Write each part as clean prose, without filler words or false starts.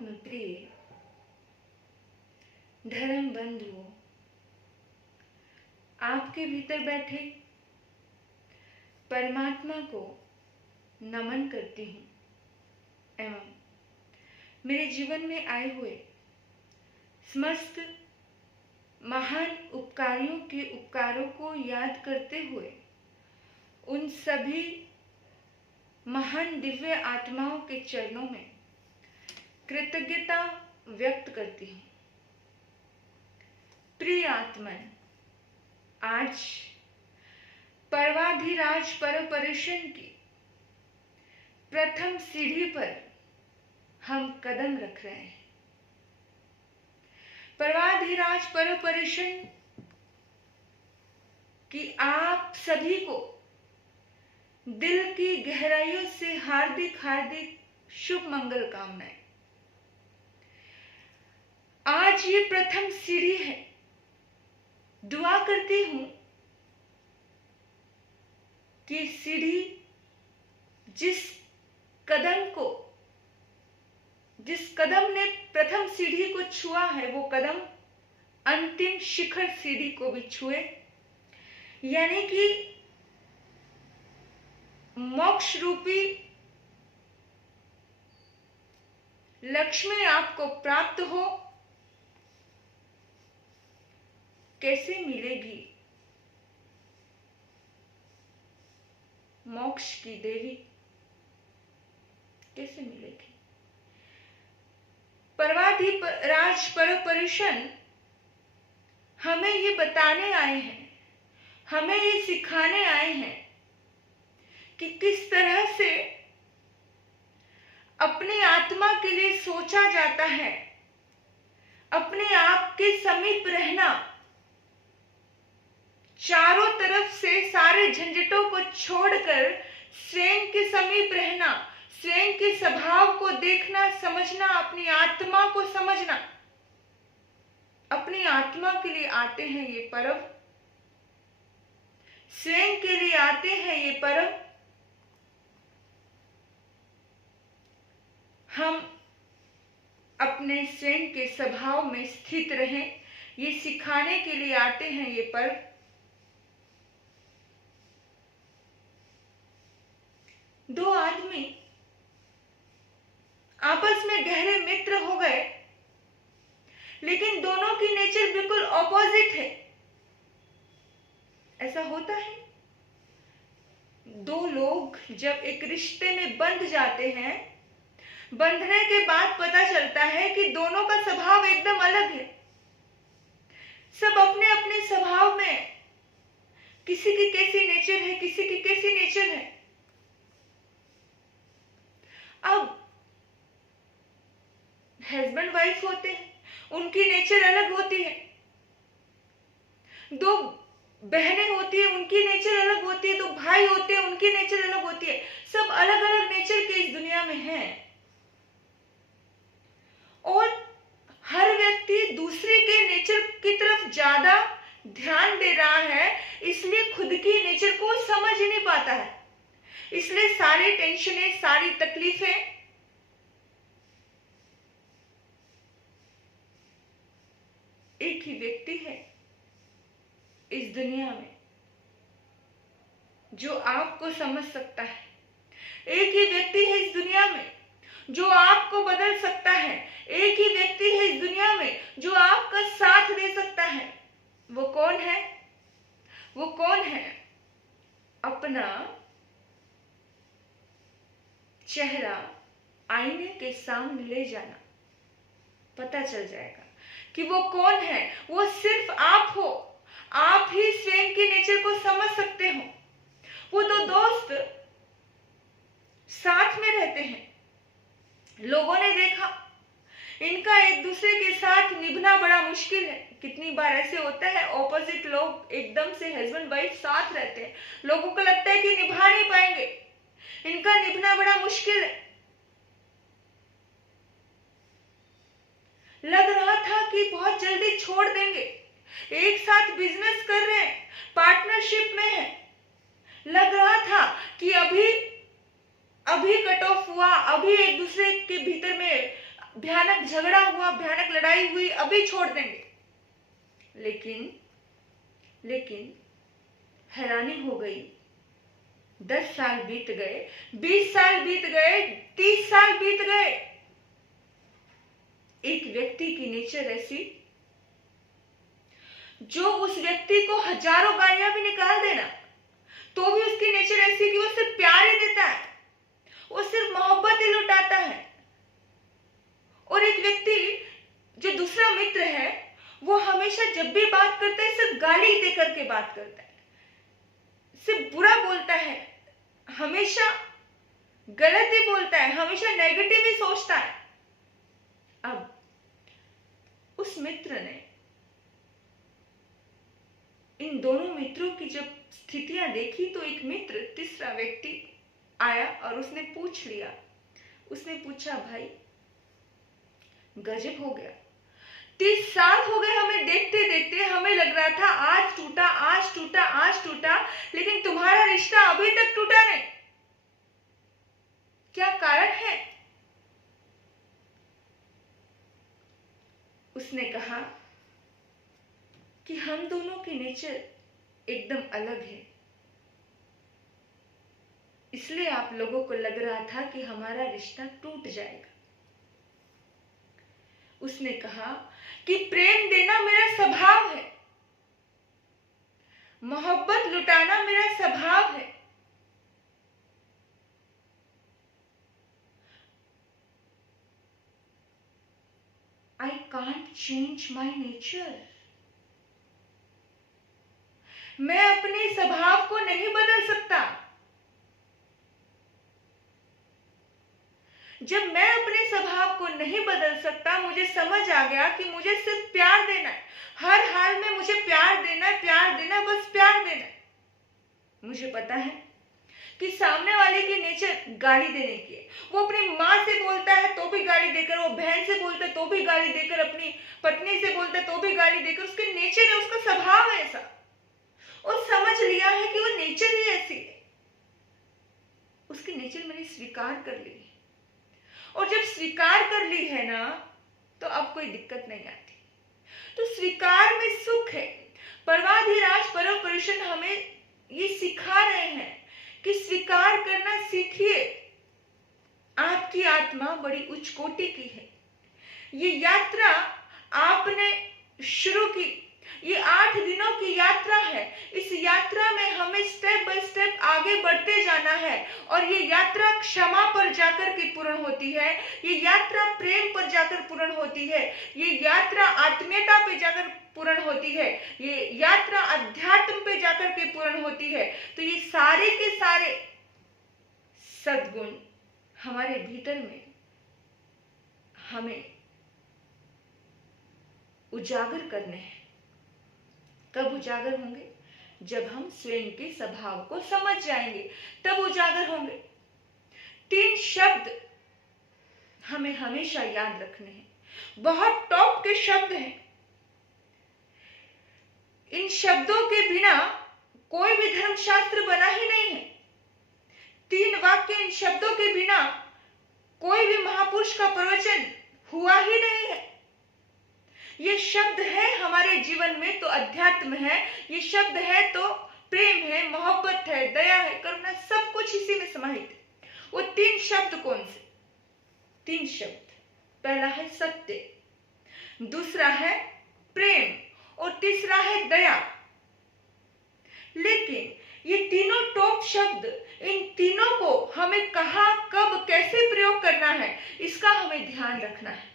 आत्मप्रिय धर्म बंधुओं, आपके भीतर बैठे परमात्मा को नमन करती हूँ एवं मेरे जीवन में आए हुए समस्त महान उपकारियों के उपकारों को याद करते हुए उन सभी महान दिव्य आत्माओं के चरणों में कृतज्ञता व्यक्त करती हूँ। प्रिय आत्मन, आज पर्वाधिराज परपरिशन की प्रथम सीढ़ी पर हम कदम रख रहे हैं। पर्वाधिराज परपरिशन की आप सभी को दिल की गहराइयों से हार्दिक हार्दिक शुभ मंगल कामनाएं। आज ये प्रथम सीढ़ी है। दुआ करती हूं कि सीढ़ी जिस कदम ने प्रथम सीढ़ी को छुआ है वो कदम अंतिम शिखर सीढ़ी को भी छुए, यानी कि मोक्ष रूपी लक्ष्य में आपको प्राप्त हो। कैसे मिलेगी मोक्ष की देवी, कैसे मिलेगी? पर्वाधिराज परपरिशन हमें ये बताने आए हैं, हमें ये सिखाने आए हैं कि किस तरह से अपने आत्मा के लिए सोचा जाता है, अपने आप के समीप रहना, चारों तरफ से सारे झंझटों को छोड़कर स्वयं के समीप रहना, स्वयं के स्वभाव को देखना, समझना, अपनी आत्मा को समझना। अपनी आत्मा के लिए आते हैं ये पर्व, स्वयं के लिए आते हैं ये पर्व। हम अपने स्वयं के स्वभाव में स्थित रहें, ये सिखाने के लिए आते हैं ये पर्व। दो आदमी आपस में गहरे मित्र हो गए, लेकिन दोनों की नेचर बिल्कुल ऑपोजिट है। ऐसा होता है, दो लोग जब एक रिश्ते में बंध जाते हैं, बंधने के बाद पता चलता है कि दोनों का स्वभाव एकदम अलग है। सब अपने अपने स्वभाव में, किसी की कैसी नेचर है, किसी की कैसी नेचर है। अब हस्बैंड वाइफ होते हैं, उनकी नेचर अलग होती है। दो बहनें होती है, उनकी नेचर अलग होती है। दो भाई होते हैं, उनकी नेचर अलग होती है। सब अलग अलग नेचर के इस दुनिया में हैं। और हर व्यक्ति दूसरे के नेचर की तरफ ज्यादा ध्यान दे रहा है, इसलिए खुद की नेचर को समझ ही नहीं पाता है। इसलिए सारी टेंशनें, सारी तकलीफें एक ही व्यक्ति है इस दुनिया में जो आपको समझ सकता है। एक ही व्यक्ति है इस दुनिया में जो आपको बदल सकता है। एक ही व्यक्ति है इस दुनिया में जो आपका साथ दे सकता है। वो कौन है? वो कौन है? अपना चेहरा आईने के सामने ले जाना, पता चल जाएगा कि वो कौन है। वो सिर्फ आप हो। आप ही स्वयं के नेचर को समझ सकते हो। वो दो दोस्त साथ में रहते हैं, लोगों ने देखा इनका एक दूसरे के साथ निभना बड़ा मुश्किल है। कितनी बार ऐसे होता है, ऑपोजिट लोग एकदम से हस्बैंड वाइफ साथ रहते हैं, लोगों को लगता है कि निभा नहीं पाएंगे, इनका निभना बड़ा मुश्किल है। लग रहा था कि बहुत जल्दी छोड़ देंगे, एक साथ बिजनेस कर रहे हैं, पार्टनरशिप में है। लग रहा था कि अभी कट ऑफ हुआ, अभी एक दूसरे के भीतर में भयानक झगड़ा हुआ, भयानक लड़ाई हुई, अभी छोड़ देंगे। लेकिन हैरानी हो गई, 10 साल बीत गए, 20 साल बीत गए, 30 साल बीत गए। एक व्यक्ति की नेचर ऐसी जो उस व्यक्ति को हजारों गालियां भी निकाल देना तो भी उसकी नेचर ऐसी कि वो सिर्फ प्यार ही देता है, वो सिर्फ मोहब्बत ही लुटाता है। और एक व्यक्ति जो दूसरा मित्र है वो हमेशा जब भी बात करता है सिर्फ गाली दे करके बात करता है, सिर्फ बुरा बोलता है, हमेशा गलत ही बोलता है, हमेशा नेगेटिव ही सोचता है। अब उस मित्र ने इन दोनों मित्रों की जब स्थितियां देखी तो एक मित्र, तीसरा व्यक्ति आया और उसने पूछ लिया, उसने पूछा, भाई गजब हो गया, 30 साल हो गए हमें देखते देखते, हमें लग रहा था आज टूटा आज टूटा आज टूटा, लेकिन तुम्हारा रिश्ता अभी तक टूटा नहीं, क्या कारण है? उसने कहा कि हम दोनों की नेचर एकदम अलग है, इसलिए आप लोगों को लग रहा था कि हमारा रिश्ता टूट जाएगा। उसने कहा कि प्रेम देना मेरा स्वभाव है, मोहब्बत लुटाना मेरा स्वभाव है। I can't change my nature. मैं अपने स्वभाव को नहीं बदल सकता। जब मैं अपने स्वभाव को नहीं बदल सकता, मुझे समझ आ गया कि मुझे सिर्फ प्यार देना है, हर हाल में मुझे प्यार देना है, प्यार देना है, बस प्यार देना है। मुझे पता है कि सामने वाले की नेचर गाली देने की है, वो अपनी माँ से बोलता है तो भी गाली देकर, वो बहन से बोलता है तो भी गाली देकर, अपनी पत्नी से बोलता है तो भी गाली देकर, उसके नेचर है, उसका स्वभाव है ऐसा, और समझ लिया है कि वो नेचर ही ऐसी है। उसकी नेचर मैंने स्वीकार कर ली, और जब स्वीकार कर ली है ना तो अब कोई दिक्कत नहीं आती। तो स्वीकार में सुख है। परवाधिराज परम पुरुषन हमें ये सिखा रहे हैं कि स्वीकार करना सीखिए। आपकी आत्मा बड़ी उच्च कोटि की है। ये यात्रा आपने शुरू की, ये 8 दिनों की यात्रा है। इस यात्रा में हमें स्टेप बाय स्टेप आगे बढ़ते जाना है, और ये यात्रा क्षमा पर जाकर के पूर्ण होती है, ये यात्रा प्रेम पर जाकर पूर्ण होती है, ये यात्रा आत्मीयता पे जाकर पूर्ण होती है, ये यात्रा अध्यात्म पे जाकर के पूर्ण होती है। तो ये सारे के सारे सद्गुण हमारे भीतर में हमें उजागर करने हैं। कब उजागर होंगे? जब हम स्वयं के स्वभाव को समझ जाएंगे, तब उजागर होंगे। 3 शब्द हमें हमेशा याद रखने हैं, बहुत टॉप के शब्द हैं। इन शब्दों के बिना कोई भी धर्मशास्त्र बना ही नहीं है। 3 वाक्य, इन शब्दों के बिना कोई भी महापुरुष का प्रवचन हुआ ही नहीं है। ये शब्द है हमारे जीवन में तो अध्यात्म है, ये शब्द है तो प्रेम है, मोहब्बत है, दया है, करुणा, सब कुछ इसी में समाहित है। वो 3 शब्द कौन से? 3 शब्द, पहला है सत्य, दूसरा है प्रेम, और तीसरा है दया। लेकिन ये तीनों टॉप शब्द, इन तीनों को हमें कहाँ, कब, कैसे प्रयोग करना है, इसका हमें ध्यान रखना है।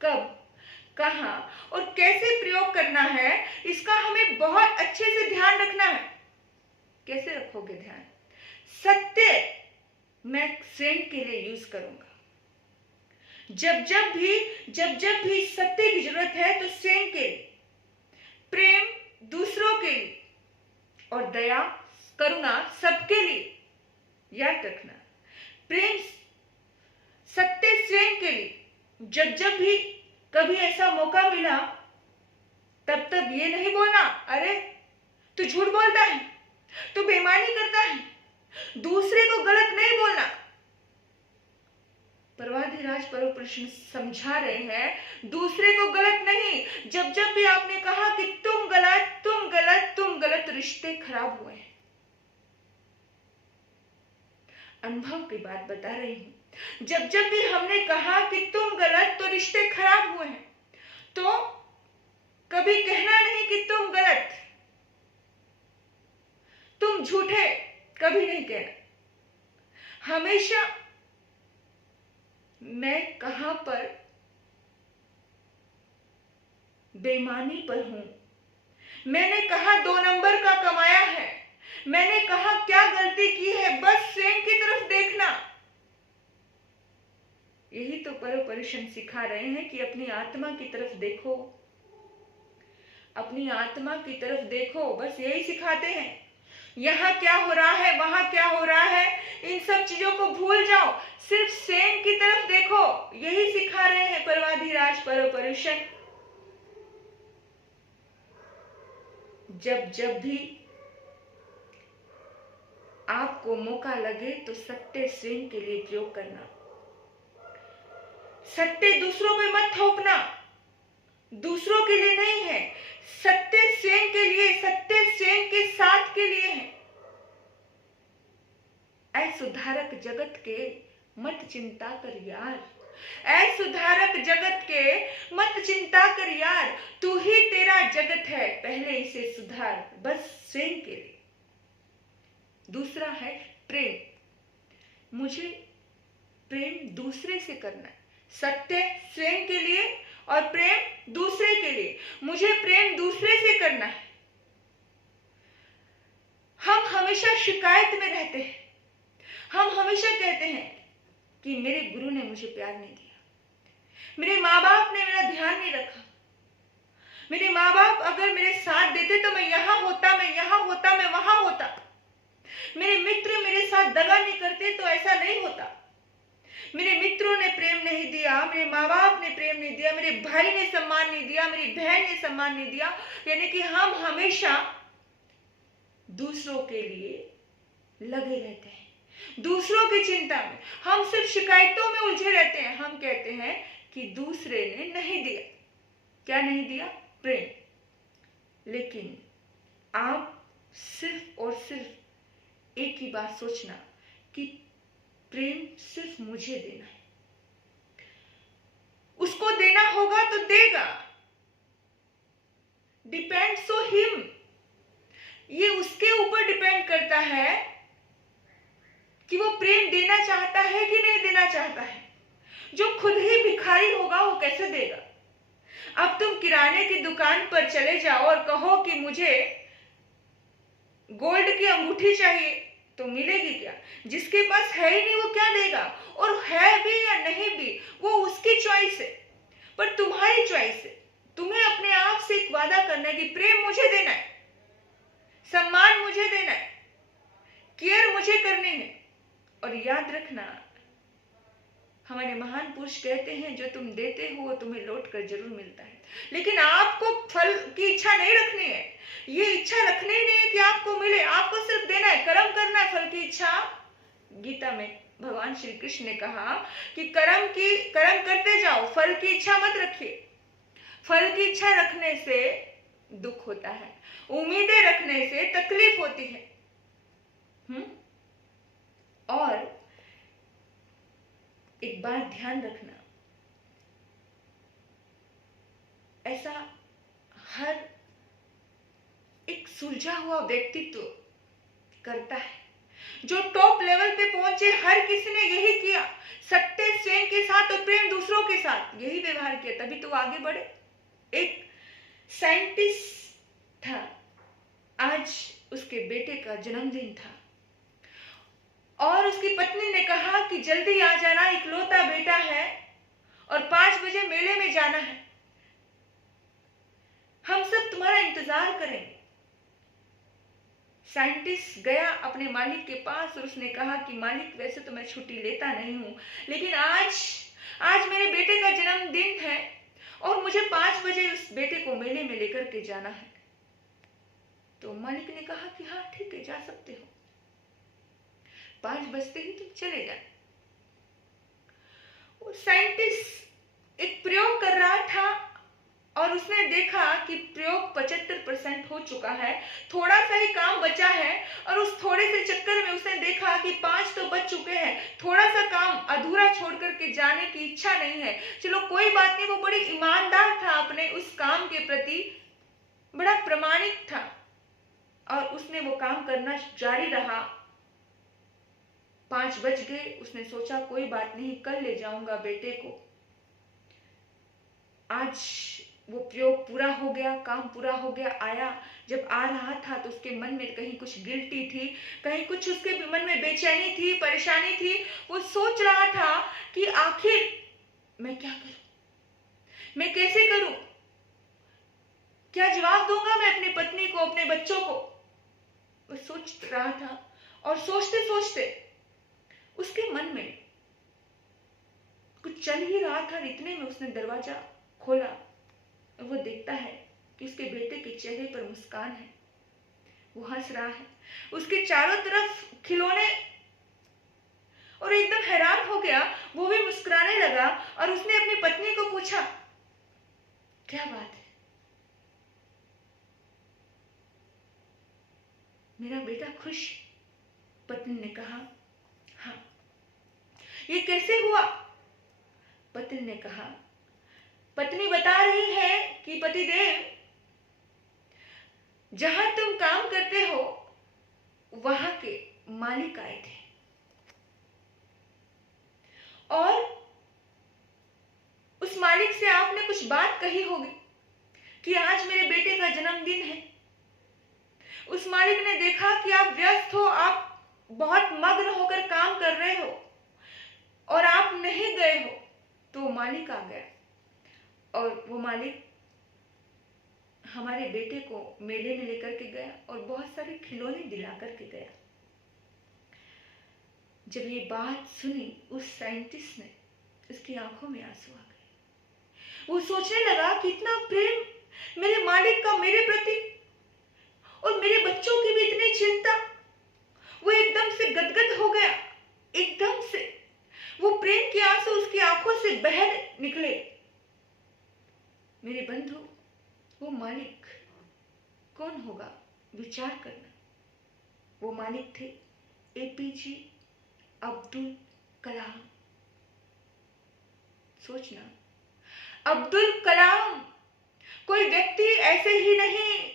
कब, कहाँ और कैसे प्रयोग करना है, इसका हमें बहुत अच्छे से ध्यान रखना है। कैसे रखोगे ध्यान? सत्य मैं स्वयं के लिए यूज करूंगा। जब जब भी सत्य की जरूरत है तो स्वयं के लिए, प्रेम दूसरों के लिए, और दया, करुणा सबके लिए। याद रखना, प्रेम, सत्य स्वयं के लिए। जब भी कभी ऐसा मौका मिला तब ये नहीं बोलना, अरे तू झूठ बोलता है, तू बेईमानी करता है, दूसरे को गलत नहीं बोलना। परवाधिराज परवादीराज परमपुरुष समझा रहे हैं, दूसरे को गलत नहीं। जब जब भी आपने कहा कि तुम गलत, तुम गलत, तुम गलत, रिश्ते खराब हुए हैं। अनुभव की बात बता रही हूं। जब जब भी हमने कहा कि तुम गलत, तो रिश्ते खराब हुए हैं। तो कभी कहना नहीं कि तुम गलत, तुम झूठे, कभी नहीं कहना। हमेशा मैं कहां पर बेईमानी पर हूं, मैंने कहा 2 नंबर का कमाया है, मैंने कहा क्या गलती की है, बस स्वयं की तरफ देखना। यही तो परमपुरुष सिखा रहे हैं कि अपनी आत्मा की तरफ देखो, अपनी आत्मा की तरफ देखो, बस यही सिखाते हैं। यहाँ क्या हो रहा है, वहां क्या हो रहा है, इन सब चीजों को भूल जाओ, सिर्फ स्वयं की तरफ देखो, यही सिखा रहे हैं परवादीराज परमपुरुष। जब जब भी आपको मौका लगे तो सत्य स्वयं के लिए प्रयोग करना। सत्य दूसरों पे मत थोपना, दूसरों के लिए नहीं है, सत्य स्वयं के लिए, सत्य स्वयं के साथ के लिए है। ऐ सुधारक जगत के मत चिंता कर यार, ऐ सुधारक जगत के मत चिंता कर यार, तू ही तेरा जगत है, पहले इसे सुधार, बस स्वयं के लिए। दूसरा है प्रेम। मुझे प्रेम दूसरे से करना है, सत्य स्वयं के लिए और प्रेम दूसरे के लिए। मुझे प्रेम दूसरे से करना है। हम हमेशा शिकायत में रहते हैं, हम हमेशा कहते हैं कि मेरे गुरु ने मुझे प्यार नहीं दिया, मेरे माँ बाप ने मेरा ध्यान नहीं रखा, मेरे माँ बाप अगर मेरे साथ देते तो मैं यहाँ होता, मैं यहाँ होता, मैं वहां होता, मेरे मित्र मेरे साथ दगा नहीं करते तो ऐसा नहीं होता, मेरे मित्रों ने प्रेम नहीं दिया, मेरे माँ बाप ने प्रेम नहीं दिया, मेरे भाई ने सम्मान नहीं दिया, मेरी बहन ने सम्मान नहीं दिया। यानी कि हम हमेशा दूसरों के लिए लगे रहते हैं, दूसरों की चिंता में, हम सिर्फ शिकायतों में उलझे रहते हैं। हम कहते हैं कि दूसरे ने नहीं दिया, क्या नहीं दिया, प्रेम। लेकिन आप सिर्फ और सिर्फ एक ही बात सोचना कि प्रेम सिर्फ मुझे देना है, उसको देना होगा तो देगा, डिपेंड्स ऑन हिम। ये उसके ऊपर डिपेंड करता है कि वो प्रेम देना चाहता है कि नहीं देना चाहता है। जो खुद ही भिखारी होगा वो कैसे देगा। अब तुम किराने की दुकान पर चले जाओ और कहो कि मुझे गोल्ड की अंगूठी चाहिए, तो मिलेगी क्या? जिसके पास है ही नहीं वो क्या देगा? और है भी या नहीं भी वो उसकी चॉइस है, पर तुम्हारी चॉइस है। तुम्हें अपने आप से एक वादा करना है कि प्रेम मुझे देना है, सम्मान मुझे देना है, केयर मुझे करनी है। और याद रखना, हमारे महान पुरुष कहते हैं जो तुम देते हो वो तुम्हें लौट कर जरूर मिलता है। लेकिन आपको फल की इच्छा नहीं रखनी है, ये इच्छा रखनी ही नहीं है कि आपको मिले, आपको सिर्फ देना है, कर्म करना है। फल की इच्छा, गीता में भगवान श्री कृष्ण ने कहा कि कर्म करते जाओ, फल की इच्छा मत रखिए। फल की इच्छा रखने से दुख होता है, उम्मीदें रखने से तकलीफ होती है। और एक बात ध्यान रखना, ऐसा हर एक सुलझा हुआ व्यक्तित्व करता है। जो टॉप लेवल पे पहुंचे, हर किसी ने यही किया, सत्य स्वयं के साथ और प्रेम दूसरों के साथ, यही व्यवहार किया, तभी तो आगे बढ़े। एक साइंटिस्ट था, आज उसके बेटे का जन्मदिन था और उसकी पत्नी ने कहा कि जल्दी आ जाना, इकलौता बेटा है और 5 बजे मेले में जाना है, हम सब तुम्हारा इंतजार करेंगे। साइंटिस्ट गया अपने मालिक के पास और उसने कहा कि मालिक, वैसे तो मैं छुट्टी लेता नहीं हूं, लेकिन आज मेरे बेटे का जन्मदिन है और मुझे 5 बजे उस बेटे को मेले में लेकर के जाना है। तो मालिक ने कहा कि हाँ ठीक है, जा सकते हो, 5 बजते ही तुम चले जाए। वो साइंटिस्ट एक प्रयोग कर रहा था और उसने देखा कि प्रयोग 75% हो चुका है, थोड़ा सा ही काम बचा है, और उस थोड़े से चक्कर में उसने देखा कि 5 तो बच चुके हैं, थोड़ा सा काम अधूरा छोड़ करके जाने की इच्छा नहीं है। चलो कोई बात नहीं, वो बड़ी ईमानदार था अपने उस काम के प्रति, बड़ा प्रामाणिक था, और उसने वो काम करना जारी रहा। 5 बज गए, उसने सोचा कोई बात नहीं, कल ले जाऊंगा बेटे को। आज वो प्रयोग पूरा हो गया, काम पूरा हो गया। आया, जब आ रहा था तो उसके मन में कहीं कुछ गिल्टी थी, कहीं कुछ उसके मन में बेचैनी थी, परेशानी थी। वो सोच रहा था कि आखिर मैं क्या करूं, मैं कैसे करूं, क्या जवाब दूंगा मैं अपनी पत्नी को, अपने बच्चों को। वो सोच रहा था, और सोचते सोचते उसके मन में कुछ चल ही रहा था। इतने में उसने दरवाजा खोला, वो देखता है कि उसके बेटे के चेहरे पर मुस्कान है, वो हंस रहा है, उसके चारों तरफ खिलौने, और एकदम हैरान हो गया। वो भी मुस्कुराने लगा और उसने अपनी पत्नी को पूछा, क्या बात है, मेरा बेटा खुश? पत्नी ने कहा, हाँ। ये कैसे हुआ? पत्नी ने कहा, पत्नी बता रही है कि पतिदेव, जहां तुम काम करते हो वहां के मालिक आए थे, और उस मालिक से आपने कुछ बात कही होगी कि आज मेरे बेटे का जन्मदिन है। उस मालिक ने देखा कि आप व्यस्त हो, आप बहुत मग्न होकर काम कर रहे हो और आप नहीं गए हो, तो वो मालिक आ गया, और वो मालिक हमारे बेटे को मेले में लेकर के गया और बहुत सारे खिलौने दिला करके गया। जब ये बात सुनी उस साइंटिस्ट ने, उसकी आंखों में आंसू आ गए। वो सोचने लगा कि इतना प्रेम मेरे मालिक का मेरे प्रति, और मेरे बच्चों की भी इतनी चिंता। वो एकदम से गदगद हो गया, एकदम से वो प्रेम के आंसू उसकी आंखों से बह निकले। मेरे बंधु, वो मालिक कौन होगा, विचार करना। वो मालिक थे एपीजे अब्दुल कलाम। सोचना, अब्दुल कलाम, कोई व्यक्ति ऐसे ही नहीं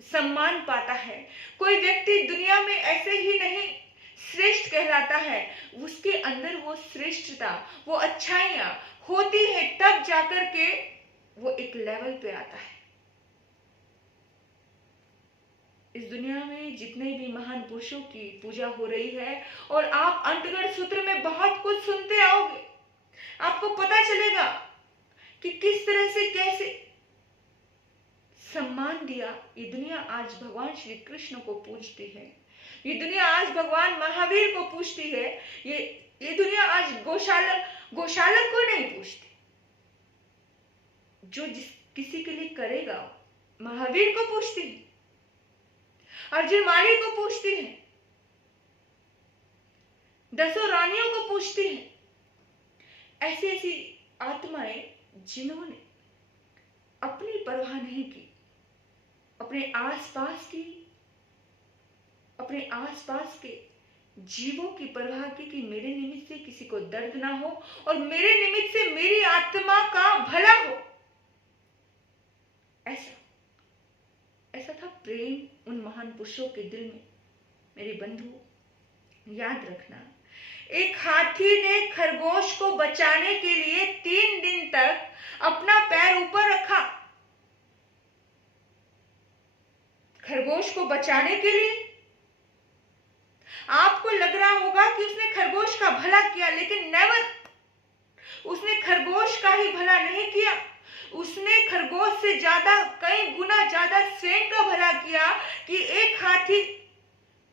सम्मान पाता है, कोई व्यक्ति दुनिया में ऐसे ही नहीं श्रेष्ठ कहलाता है। उसके अंदर वो श्रेष्ठता, वो अच्छाइयां होती है, तब जाकर के वो एक लेवल पे आता है। इस दुनिया में जितने भी महान पुरुषों की पूजा हो रही है, और आप अंतगढ़ सूत्र में बहुत कुछ सुनते आओगे, आपको पता चलेगा कि किस तरह से कैसे सम्मान दिया। ये दुनिया आज भगवान श्री कृष्ण को पूजती है, ये दुनिया आज भगवान महावीर को पूजती है, ये दुनिया आज गौशालक को नहीं पूजती। जो किसी के लिए करेगा महावीर को पूजती है, अर्जुन माली को पूजती है, दसों रानियों को पूजती है। ऐसी ऐसी आत्माएं जिन्होंने अपनी परवाह नहीं की, अपने आसपास के जीवों की परवाह की कि मेरे निमित्त से किसी को दर्द ना हो और मेरे निमित्त से मेरी आत्मा का भला हो। ऐसा था प्रेम उन महान पुरुषों के दिल में। मेरे बंधु, याद रखना, एक हाथी ने खरगोश को बचाने के लिए 3 दिन तक अपना पैर ऊपर रखा। खरगोश को बचाने के लिए। आपको लग रहा होगा कि उसने खरगोश का भला किया, लेकिन नेवर, उसने खरगोश का ही भला नहीं किया, उसने खरगोश से ज्यादा, कई गुना ज्यादा स्वयं का भला किया कि एक हाथी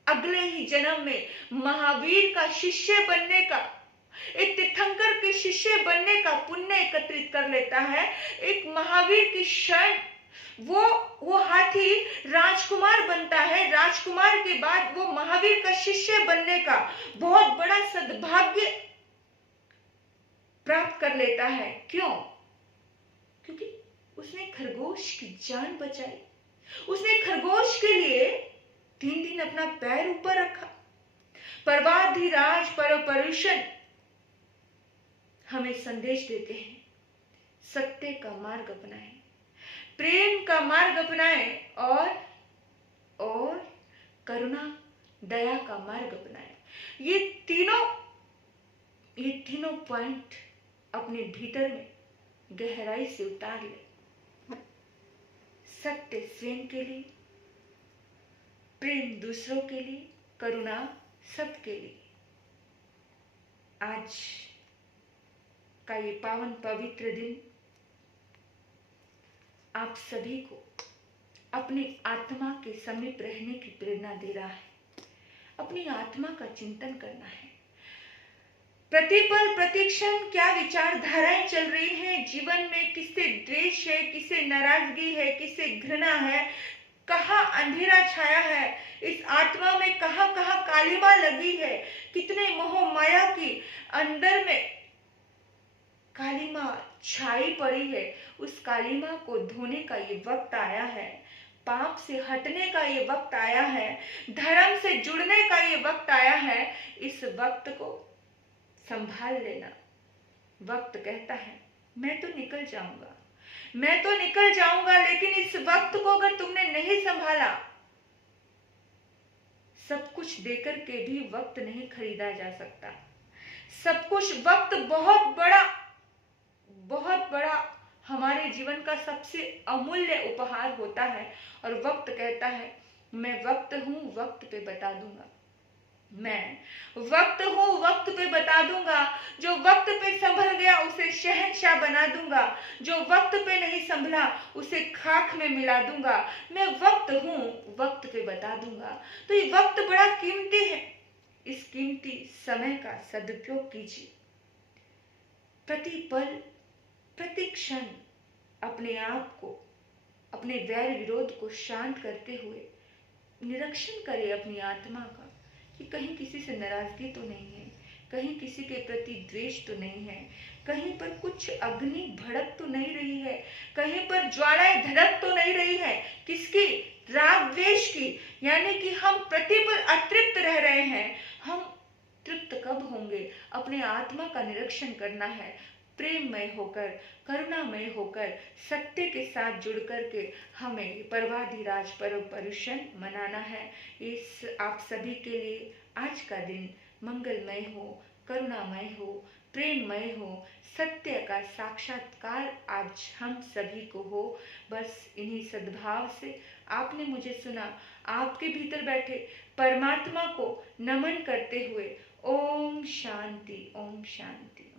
अगले ही जन्म में महावीर का शिष्य बनने का, एक तीर्थंकर के शिष्य बनने का पुण्य एकत्रित कर लेता है। एक महावीर की शरण, वो हाथी राजकुमार बनता है। राजकुमार के बाद वो महावीर का शिष्य बनने का बहुत बड़ा सद्भाग्य प्राप्त कर लेता है। क्यों? क्योंकि उसने खरगोश की जान बचाई। उसने खरगोश के लिए 3 दिन अपना पैर ऊपर रखा। पर्वाधिराज परमपुरुषन हमें संदेश देते हैं, सत्य का मार्ग अपनाएं, प्रेम का मार्ग अपनाएं और करुणा दया का मार्ग अपनाएं। ये तीनों पॉइंट अपने भीतर में गहराई से उतार ले। सत्य स्वयं के लिए, प्रेम दूसरों के लिए, करुणा सबके लिए। आज का ये पावन पवित्र दिन आप सभी को अपनी आत्मा के समीप रहने की प्रेरणा दे रहा है। अपनी आत्मा का चिंतन करना है। प्रतिपल प्रतिक्षण क्या विचारधाराएं चल रही हैं जीवन में, किससे द्वेष है, किससे नाराजगी है, किससे घृणा है, कहाँ अंधेरा छाया है, इस आत्मा में कहाँ कहाँ कालिमा लगी है, कितने मोह माया की अंदर में कालिमा छाई पड़ी है। उस कालिमा को धोने का ये वक्त आया है। पाप से हटने का ये वक्त आया है। धर्म से जुड़ने का ये वक्त आया है। इस वक्त को संभाल लेना। वक्त कहता है मैं तो निकल जाऊंगा, मैं तो निकल जाऊंगा, लेकिन इस वक्त को अगर तुमने नहीं संभाला, सब कुछ देकर के भी वक्त नहीं खरीदा जा सकता। सब कुछ, वक्त बहुत बड़ा हमारे जीवन का सबसे अमूल्य उपहार होता है। और वक्त कहता है मैं वक्त हूं, वक्त पे बता दूंगा। मैं वक्त हूं, वक्त पे बता दूंगा। जो वक्त पे संभल गया उसे शहंशाह बना दूंगा। जो वक्त पे नहीं संभला उसे खाक में मिला दूंगा। मैं वक्त हूं, वक्त पे बता दूंगा। तो ये वक्त बड़ा कीमती है। इस कीमती समय का सदुपयोग कीजिए। प्रति पल प्रति क्षण अपने आप को, अपने वैर विरोध को शांत करते हुए निरीक्षण करें अपनी आत्मा का कि कहीं किसी से नाराजगी तो नहीं है, कहीं किसी के प्रति द्वेष तो नहीं है, कहीं पर कुछ अग्नि भड़क तो नहीं रही है, कहीं पर ज्वालाएं धड़क तो नहीं रही है। किसकी? राग द्वेष की। यानी कि हम प्रतिपल अतृप्त रह रहे हैं। हम तृप्त कब होंगे? अपने आत्मा का निरीक्षण करना है। प्रेममय होकर, करुणामय होकर, सत्य के साथ जुड़ करके हमें पर्वाधिराज परमपुरुषन मनाना है। इस आप सभी के लिए आज का दिन मंगलमय हो, करुणामय हो, प्रेममय हो, सत्य का साक्षात्कार आज हम सभी को हो। बस इन्हीं सद्भाव से आपने मुझे सुना, आपके भीतर बैठे परमात्मा को नमन करते हुए ओम शांति, ओम शांति।